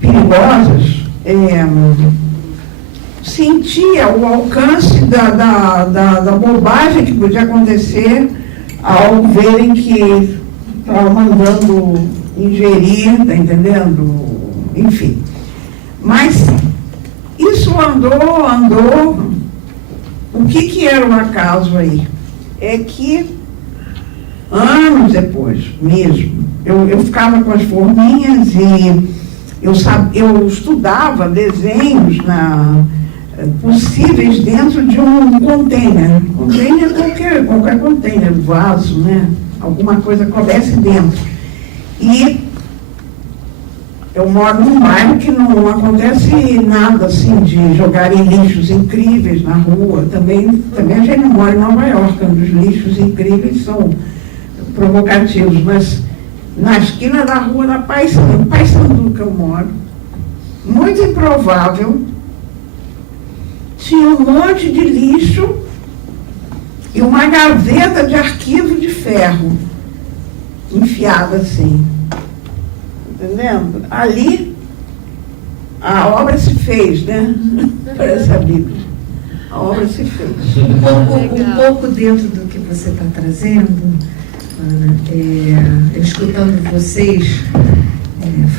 perigosas, sentia o alcance da bobagem que podia acontecer ao verem que estavam mandando ingerir, tá entendendo? Enfim. Mas isso andou. O que era o acaso aí? É que, anos depois mesmo, eu ficava com as forminhas e eu estudava desenhos possíveis dentro de um container. Qualquer container, vaso, né? Alguma coisa que coubesse dentro. E eu moro num bairro que não acontece nada assim de jogarem lixos incríveis na rua. Também a gente não mora em Nova York, onde os lixos incríveis são provocativos, mas na esquina da rua da Paissandu que eu moro, muito improvável, tinha um monte de lixo e uma gaveta de arquivo de ferro enfiada assim. Entendendo? Ali a obra se fez, né? Parece a Bíblia. A obra se fez. Um pouco dentro do que você está trazendo, Ana, escutando vocês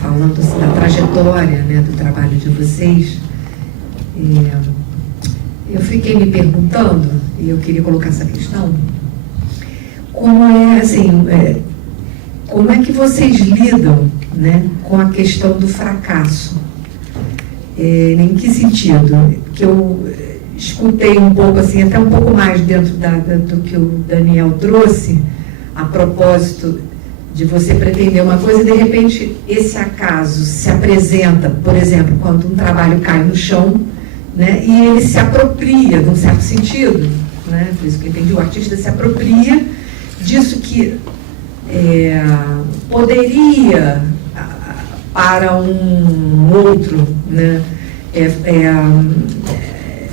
falando assim, da trajetória, né, do trabalho de vocês, eu fiquei me perguntando, e eu queria colocar essa questão, como é que vocês lidam, né, com a questão do fracasso? Em que sentido? Que eu escutei um pouco, assim, até um pouco mais dentro do que o Daniel trouxe, a propósito de você pretender uma coisa e, de repente, esse acaso se apresenta, por exemplo, quando um trabalho cai no chão, né, e ele se apropria, num certo sentido, né, por isso que eu entendi, o artista se apropria disso que poderia, para um outro, né,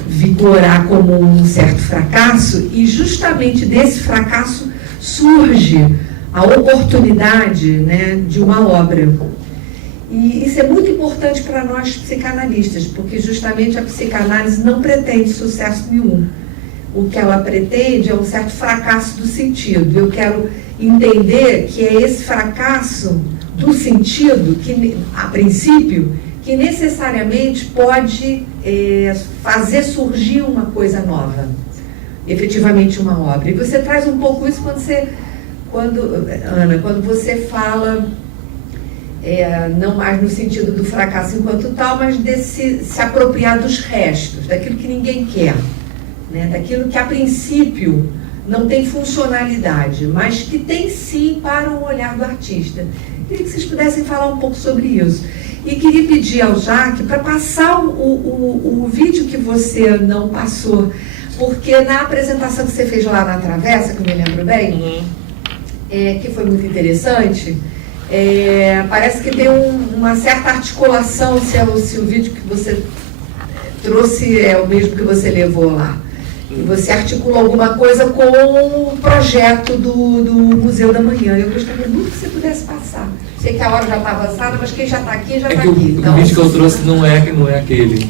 vigorar como um certo fracasso, e justamente desse fracasso surge a oportunidade, né, de uma obra. E isso é muito importante para nós psicanalistas, porque justamente a psicanálise não pretende sucesso nenhum. O que ela pretende é um certo fracasso do sentido. Eu quero entender que é esse fracasso do sentido, que, a princípio, que necessariamente pode fazer surgir uma coisa nova, efetivamente uma obra. E você traz um pouco isso Ana, quando você fala, não mais no sentido do fracasso enquanto tal, mas desse se apropriar dos restos, daquilo que ninguém quer, né? Daquilo que a princípio não tem funcionalidade, mas que tem sim para o olhar do artista. Queria que vocês pudessem falar um pouco sobre isso. E queria pedir ao Jaque para passar o vídeo que você não passou, porque na apresentação que você fez lá na Travessa, que eu me lembro bem, que foi muito interessante, parece que tem uma certa articulação se o vídeo que você trouxe é o mesmo que você levou lá. E você articulou alguma coisa com o projeto do Museu da Manhã. Eu gostaria muito que você pudesse passar. Sei que a hora já está avançada, mas quem já está aqui, já está aqui. O vídeo que eu trouxe não é aquele.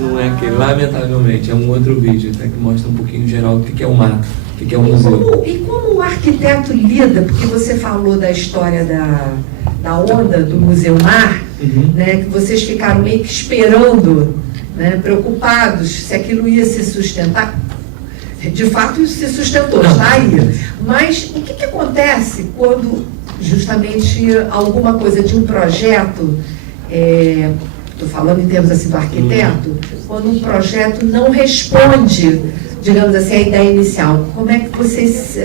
Não é aquele, lamentavelmente. É um outro vídeo, até que mostra um pouquinho geral o que é o mar, o que é o museu. E como o arquiteto lida, porque você falou da história da onda do Museu Mar, né, que vocês ficaram meio que esperando, né, preocupados se aquilo ia se sustentar. De fato, isso se sustentou, está aí. Mas o que acontece quando, justamente, alguma coisa de um projeto, estou falando em termos assim do arquiteto, quando um projeto não responde, digamos assim, à ideia inicial? Como é que vocês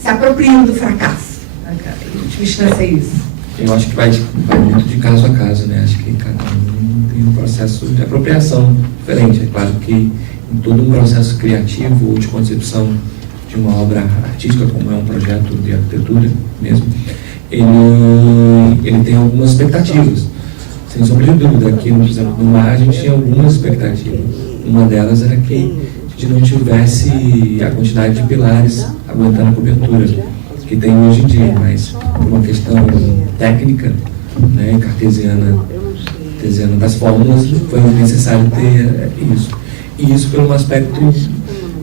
se apropriam do fracasso? Em última instância, é isso. Eu acho que vai muito de caso a caso, né? Acho que cada um tem um processo de apropriação diferente. É claro que em todo um processo criativo ou de concepção de uma obra artística, como é um projeto de arquitetura mesmo, ele tem algumas expectativas. Sem sombra de dúvida, aqui, por exemplo, no mar, a gente tinha algumas expectativas. Uma delas era que a gente não tivesse a quantidade de pilares aguentando a cobertura que tem hoje em dia, mas por uma questão técnica, né, cartesiana das fórmulas, foi necessário ter isso. E isso, por um aspecto,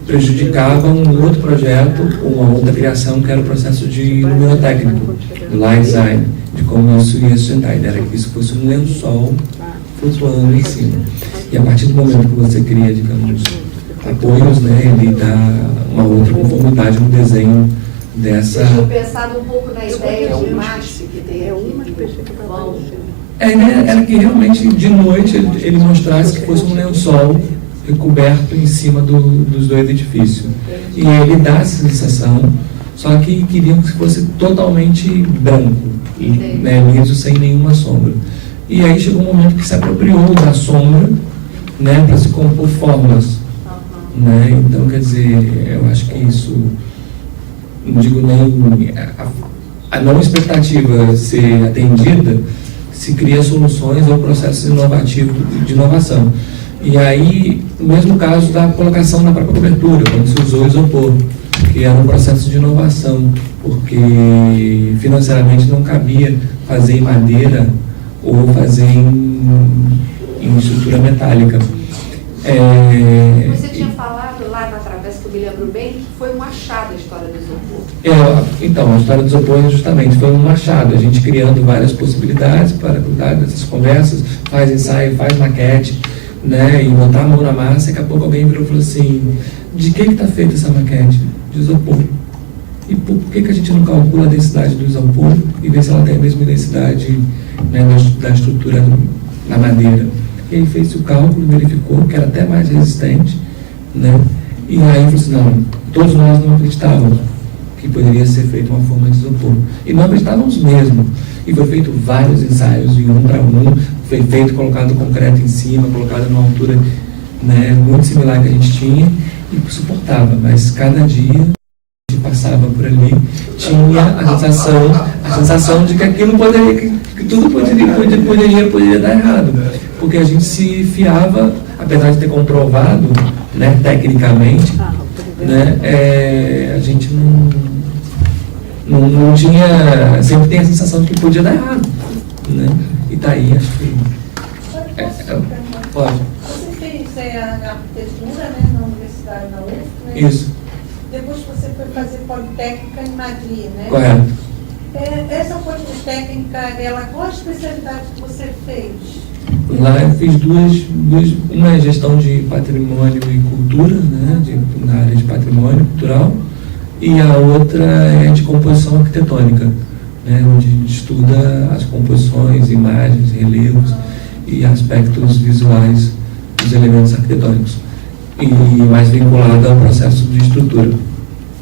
prejudicava um outro projeto, uma outra criação, que era o processo de numerotécnico, do light design, de como isso ia sustentar. A ideia era que isso fosse um lençol flutuando em cima. E a partir do momento que você cria, digamos, apoios, né, ele dá uma outra conformidade no desenho dessa... Deixa eu pensar um pouco na ideia de imagem que tem aqui. Era que realmente, de noite, ele mostrasse que fosse um lençol recoberto em cima dos dois edifícios. E ele dá essa sensação, só que queriam que fosse totalmente branco, né, liso, sem nenhuma sombra. E aí chegou um momento que se apropriou da sombra, né, para se compor formas. Né? Então, quer dizer, eu acho que isso, não digo nem a não expectativa ser atendida, se cria soluções ou processos inovativos de inovação. E aí, no mesmo caso da colocação na própria cobertura, quando se usou isopor, que era um processo de inovação, porque financeiramente não cabia fazer em madeira ou fazer em estrutura metálica. Você tinha falado lá na Travessa, que eu me lembro bem, que foi um achado a história do isopor. Então, a história do isopor justamente foi um achado, a gente criando várias possibilidades para cuidar dessas conversas, faz ensaio, faz maquete, né, e botar a mão na massa. Daqui a pouco alguém virou e falou assim: de que está feita essa maquete? De isopor. E por que a gente não calcula a densidade do isopor e vê se ela tem a mesma densidade, né, da estrutura na madeira? E aí fez o cálculo, verificou que era até mais resistente, né? E aí falou assim: não, todos nós não acreditávamos que poderia ser feita uma forma de isopor. E não acreditávamos mesmo. E foi feito vários ensaios, e um para um, foi feito, colocado concreto em cima, colocado numa altura, né, muito similar que a gente tinha, e suportava. Mas cada dia a gente passava por ali, tinha a sensação de que aquilo poderia, que tudo poderia dar errado. Porque a gente se fiava, apesar de ter comprovado, né, tecnicamente, né, a gente não tinha, sempre tem a sensação de que podia dar errado, né? E tá aí, acho que pode. Você fez a arquitetura, né, na Universidade da UF, né? Isso. Depois você foi fazer Politécnica em Madrid, né? Correto. Essa Politécnica, qual a especialidade que você fez? Lá eu fiz duas, uma é gestão de patrimônio e cultura, né, na área de patrimônio cultural, e a outra é de composição arquitetônica, né, onde a gente estuda as composições, imagens, relevos e aspectos visuais dos elementos arquitetônicos, e mais vinculado ao processo de estrutura,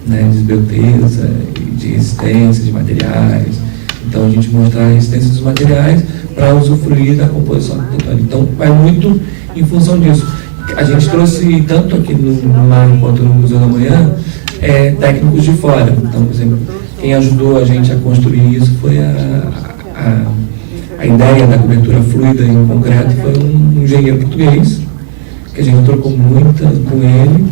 né, de esbelteza, de resistência de materiais. Então a gente mostra a resistência dos materiais para usufruir da composição arquitetônica. Então vai muito em função disso. A gente trouxe, tanto aqui no MAR quanto no Museu da Manhã, técnicos de fora. Então, por exemplo, quem ajudou a gente a construir isso foi a ideia da cobertura fluida em concreto, foi um engenheiro português, que a gente trocou muito com ele,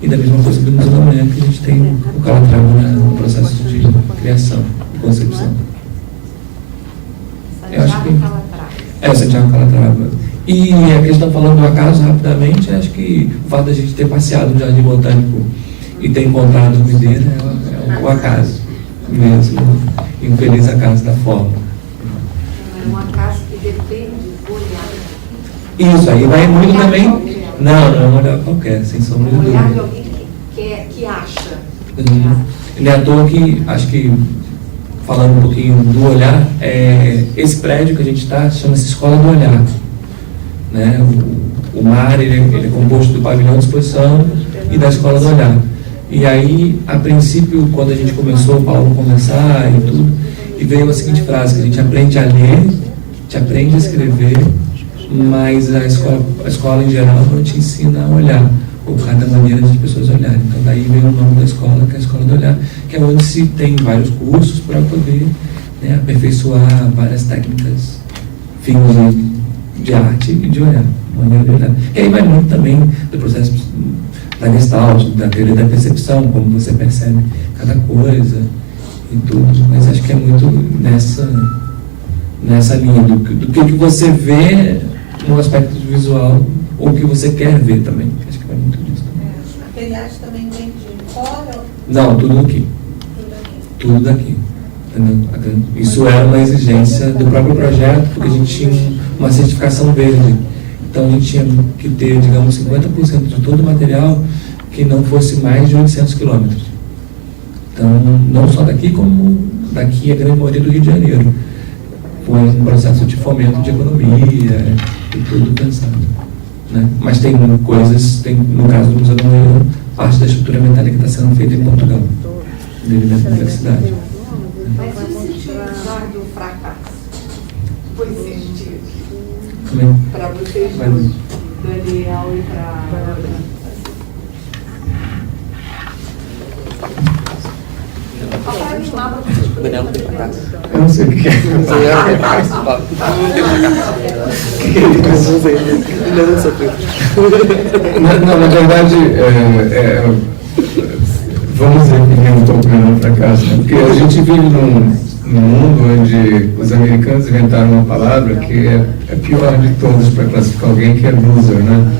e da mesma coisa do Museu da Manhã, que a gente tem o Calatrava no processo de criação e concepção. Eu acho que Santiago Calatrava. E a questão, falando do acaso rapidamente, acho que o fato de a gente ter passeado no Jardim Botânico e ter encontrado o videira é o acaso mesmo, e um feliz acaso da forma. É um acaso que depende do olhar. Isso, aí vai muito também. Não é um olhar qualquer, sem sombra de O olhar de dúvida. alguém que acha. Não é à toa que, acho que, falando um pouquinho do olhar, esse prédio que a gente está chama-se Escola do Olhar. Né? O MAR ele é composto do pavilhão de exposição e da Escola do Olhar. E aí, a princípio, quando a gente começou, o Paulo conversar e tudo, e veio a seguinte frase: que a gente aprende a ler, a gente aprende a escrever, mas a escola em geral não te ensina a olhar, ou cada maneira de as pessoas olharem. Então daí veio o nome da escola, que é a Escola do Olhar, que é onde se tem vários cursos para poder, né, aperfeiçoar várias técnicas finas de arte e de olhar, maneira de olhar. E aí vai muito também do processo da Gestalt, da teoria da percepção, como você percebe nessa linha do que você vê no aspecto visual ou o que você quer ver também. Acho que vai muito disso também. Os materiais também vêm de fora? Não, tudo aqui. Tudo aqui. Tudo daqui. Entendeu? Isso era uma exigência do próprio projeto, porque a gente tinha uma certificação verde. Então a gente tinha que ter, digamos, 50% de todo o material que não fosse mais de 800 quilômetros. Então, não só daqui, como daqui a grande maioria do Rio de Janeiro. Foi um processo de fomento de economia e tudo pensado. Né? Mas tem coisas, no caso do Museu da Manhã, parte da estrutura metálica está sendo feita em Portugal, dentro da universidade. Mas e o sentido do fracasso? Foi sentido para vocês Mas- dois, Daniel e para... Daniel não tem fracasso. Eu não sei o que é. Daniel não tem fracasso. Não tem fracasso. O que é isso? Não sei. Ele não sofreu. Não, na verdade, vamos dizer que eu não estou ganhando fracasso, né? Porque a gente vive num mundo onde os americanos inventaram uma palavra que é a pior de todas para classificar alguém, que é loser, né?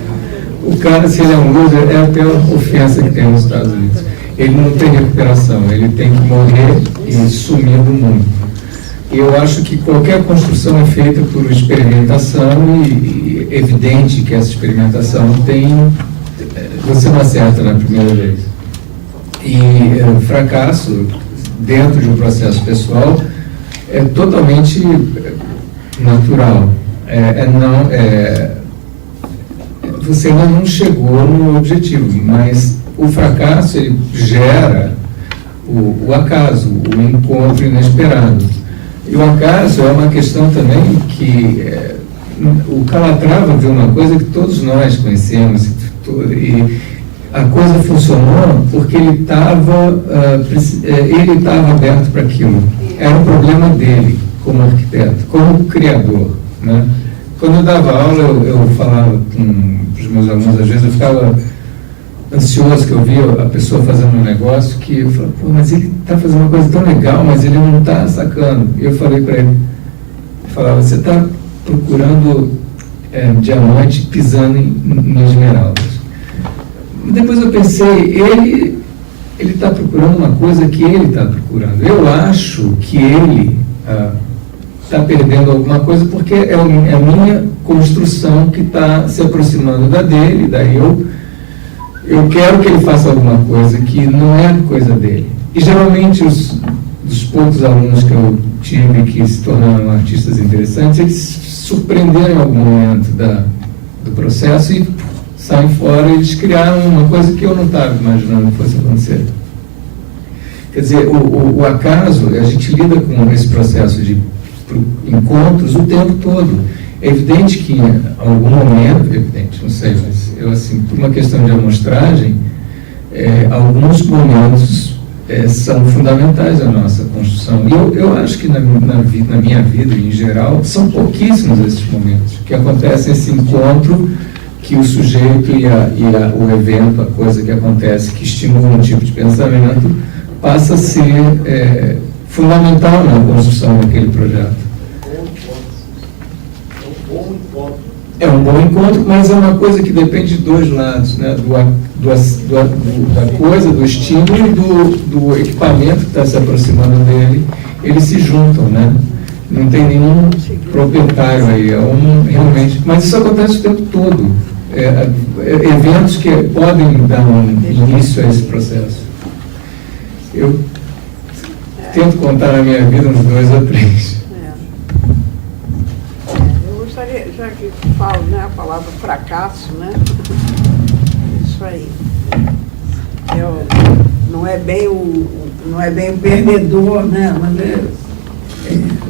O cara, se ele é um loser, é a pior ofensa que tem nos Estados Unidos. Ele não tem recuperação, ele tem que morrer e sumir do mundo. E eu acho que qualquer construção é feita por experimentação e evidente que essa experimentação você não acerta na primeira vez. E fracasso dentro de um processo pessoal é totalmente natural. Você ainda não chegou no objetivo, mas o fracasso ele gera o acaso, o encontro inesperado. E o acaso é uma questão também que o Calatrava viu uma coisa que todos nós conhecemos, e a coisa funcionou porque ele estava aberto para aquilo. Era um problema dele, como arquiteto, como criador, né? Quando eu dava aula, eu falava para os meus alunos, às vezes eu ficava ansioso, que eu via a pessoa fazendo um negócio que eu falava, pô, mas ele está fazendo uma coisa tão legal, mas ele não está sacando. E eu falei para ele, você está procurando diamante pisando em esmeraldas. E depois eu pensei, ele está procurando uma coisa que ele está procurando. Eu acho que ele está perdendo alguma coisa porque é a minha construção que está se aproximando da dele, daí eu quero que ele faça alguma coisa que não é coisa dele. E geralmente dos poucos alunos que eu tive que se tornaram artistas interessantes, eles surpreenderam em algum momento do processo e saem fora e eles criaram uma coisa que eu não estava imaginando que fosse acontecer. Quer dizer, o acaso, a gente lida com esse processo de encontros o tempo todo. É evidente que em algum momento, não sei, mas eu assim, por uma questão de amostragem, alguns momentos são fundamentais à nossa construção. E eu acho que na minha vida, em geral, são pouquíssimos esses momentos, que acontece esse encontro que o sujeito e o evento, a coisa que acontece, que estimula um tipo de pensamento, passa a ser fundamental na construção daquele projeto. É um bom encontro, mas é uma coisa que depende de dois lados, né? Da coisa, do estímulo e do equipamento que está se aproximando dele, eles se juntam, né? Não tem nenhum proprietário aí, realmente, mas isso acontece o tempo todo. Eventos que podem dar início a esse processo. Eu tento contar na minha vida uns 2 ou 3. Eu gostaria, já que falo, né, a palavra fracasso, né? Isso aí. Não é bem o perdedor, né? Mas é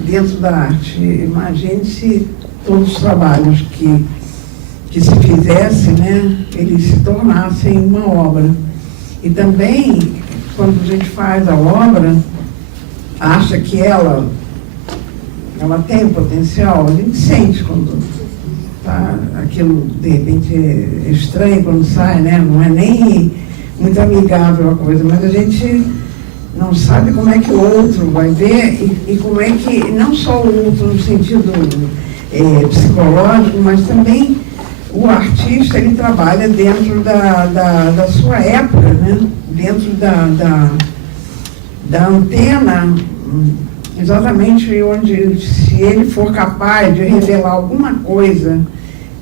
dentro da arte. Imagine se todos os trabalhos que se fizessem, né, eles se tornassem uma obra. E também, quando a gente faz a obra, acha que ela tem um potencial, a gente sente quando aquilo, de repente, é estranho quando sai, né? Não é nem muito amigável a coisa, mas a gente não sabe como é que o outro vai ver e como é que, não só o outro no sentido psicológico, mas também o artista, ele trabalha dentro da sua época, né? Dentro da antena, exatamente onde, se ele for capaz de revelar alguma coisa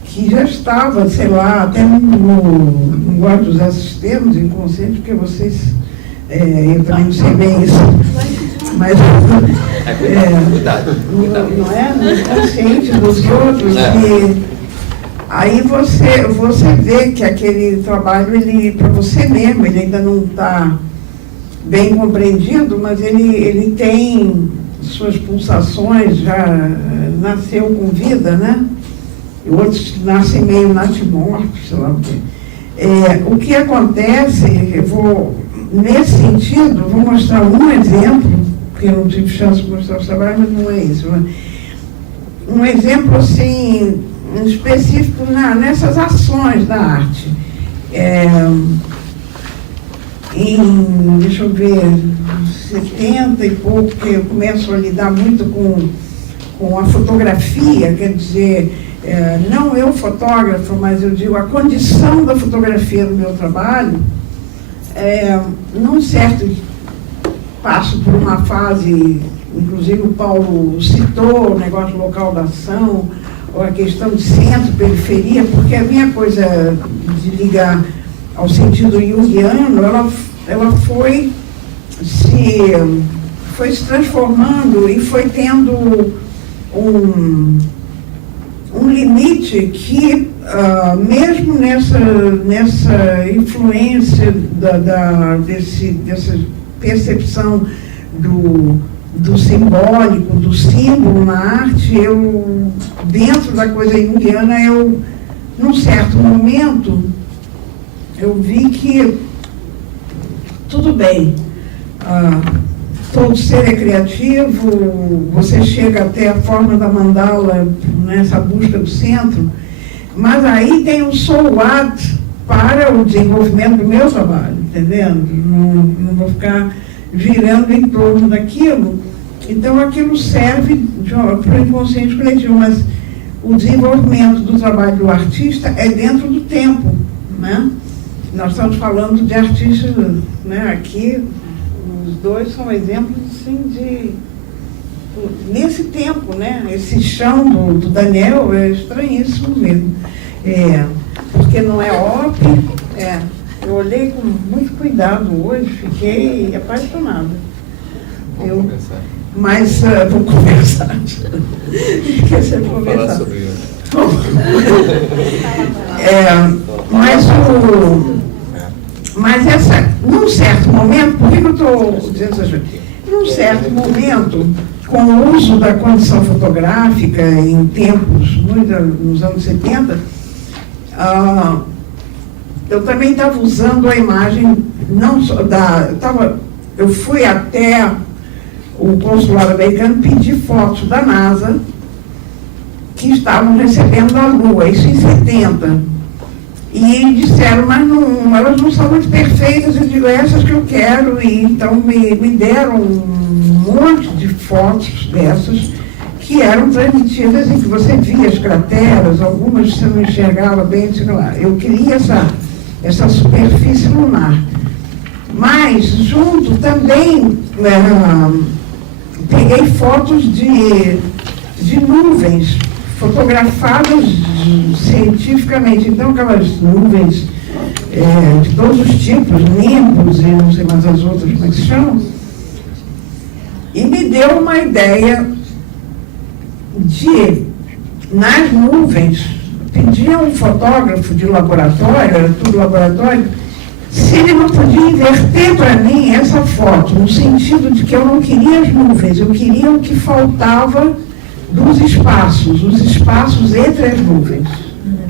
que já estava, sei lá, até não gosto de usar esses termos inconscientes, porque vocês, eu também não sei bem isso, mas não é consciente dos outros, e aí você vê que aquele trabalho, ele, para você mesmo, ele ainda não está bem compreendido, mas ele tem suas pulsações, já nasceu com vida, né? E outros nascem meio natimortos, sei lá o quê. O que acontece, nesse sentido, vou mostrar um exemplo, porque eu não tive chance de mostrar o trabalho, mas não é isso. Um exemplo, assim, específico nessas ações da arte. Deixa eu ver, 70 e pouco, que eu começo a lidar muito com a fotografia, quer dizer, não eu fotógrafo, mas eu digo a condição da fotografia no meu trabalho, num certo passo por uma fase, inclusive o Paulo citou o negócio local da ação, ou a questão de centro, periferia, porque a minha coisa de ligar ao sentido junguiano, ela foi se transformando e foi tendo um limite que, mesmo nessa influência dessa percepção do simbólico, do símbolo na arte, dentro da coisa junguiana, num certo momento, eu vi que tudo bem, todo ser é criativo, você chega até a forma da mandala nessa busca do centro, mas aí tem um so what para o desenvolvimento do meu trabalho, entendendo? Não vou ficar girando em torno daquilo. Então aquilo serve para o inconsciente coletivo, mas o desenvolvimento do trabalho do artista é dentro do tempo, né? Nós estamos falando de artistas, né? Aqui os dois são exemplos assim, nesse tempo, né? Esse chão do Daniel é estranhíssimo mesmo, porque não é óbvio. Eu olhei com muito cuidado hoje, fiquei apaixonada. Mas vamos conversar. Esqueci de conversar. Falar sobre isso. Mas num certo momento, por que eu estou dizendo essas coisas? Num certo momento, com o uso da condição fotográfica em tempos, nos anos 70, eu também estava usando a imagem, não só eu fui até o consulado americano pedir fotos da NASA que estavam recebendo da Lua, isso em 70. E disseram, mas elas não são muito perfeitas. Eu digo, essas que eu quero. E então me deram um monte de fotos dessas que eram transmitidas em que você via as crateras, algumas você não enxergava bem, sei lá. Eu queria essa superfície lunar. Mas, junto também, peguei fotos de nuvens fotografadas cientificamente. Então, aquelas nuvens de todos os tipos, nimbus e não sei mais as outras, como é que se chamam, e me deu uma ideia de, nas nuvens, pedia um fotógrafo de laboratório, era tudo laboratório, se ele não podia inverter para mim essa foto, no sentido de que eu não queria as nuvens, eu queria o que faltava dos espaços, os espaços entre as nuvens.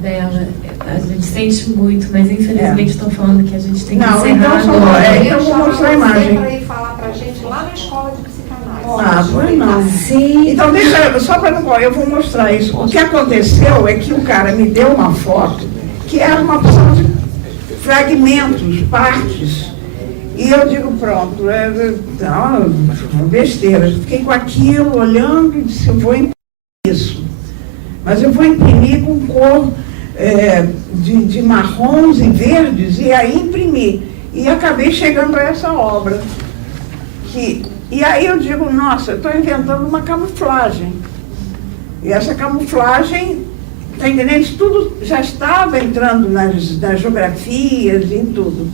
Bela, a gente sente muito, mas infelizmente estão falando que a gente tem que não, encerrar então, agora. Então vou mostrar a imagem. Para ir falar para a gente lá na escola de psicanálise. Pois não. Sim. Então, só para não... Eu vou mostrar isso. O que aconteceu é que o cara me deu uma foto que era uma porção de fragmentos, partes. E eu digo, pronto, uma besteira. Fiquei com aquilo, olhando, e disse, eu vou imprimir isso. Mas eu vou imprimir com cor de marrons e verdes, e aí imprimi. E acabei chegando a essa obra. E aí eu digo, nossa, eu estou inventando uma camuflagem. E essa camuflagem, está entendendo? Isso tudo já estava entrando nas geografias e em tudo.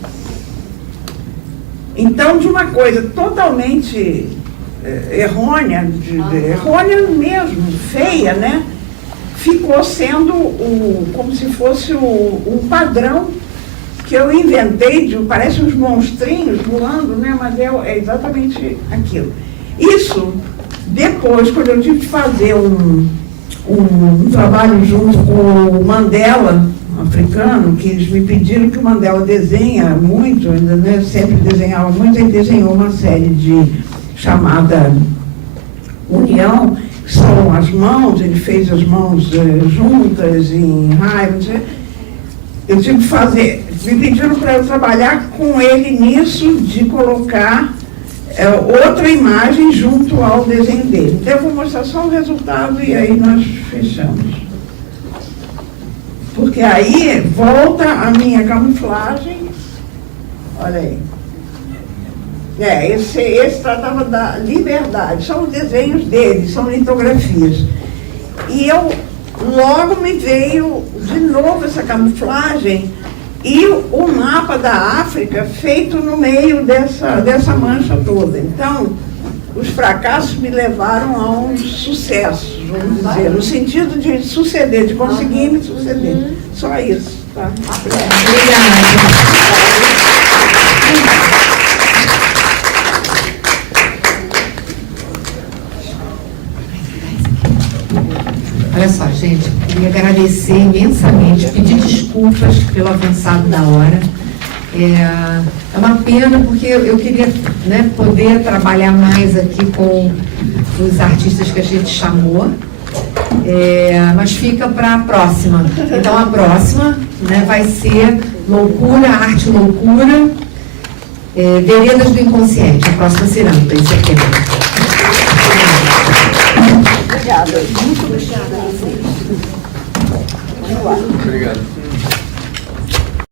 Então, de uma coisa totalmente errônea, errônea mesmo, feia, né? Ficou sendo como se fosse um padrão que eu inventei, parece uns monstrinhos voando, né? Mas é exatamente aquilo. Isso, depois, quando eu tive que fazer um trabalho junto com o Mandela, africano, que eles me pediram que o Mandela desenha muito, né? Sempre desenhava muito, ele desenhou uma série chamada União, que são as mãos, ele fez as mãos juntas em raios. Eu tive que fazer, me pediram para eu trabalhar com ele nisso, de colocar outra imagem junto ao desenho dele. Então eu vou mostrar só o resultado e aí nós fechamos. Porque aí volta a minha camuflagem. Olha aí. Esse tratava da liberdade. São os desenhos dele, são litografias. E logo me veio de novo essa camuflagem e o mapa da África feito no meio dessa mancha toda. Então, os fracassos me levaram a um sucesso, vamos dizer, no sentido de suceder, de conseguir me suceder. Só isso, tá? Obrigada. Olha só, gente, queria agradecer imensamente, pedir desculpas pelo avançado da hora. É uma pena porque eu queria, né, poder trabalhar mais aqui com os artistas que a gente chamou, mas fica para a próxima. Então a próxima, né, vai ser Loucura, Arte Loucura, Veredas do Inconsciente. A próxima cerâmica, em setembro. Obrigada. Muito obrigada. Obrigado.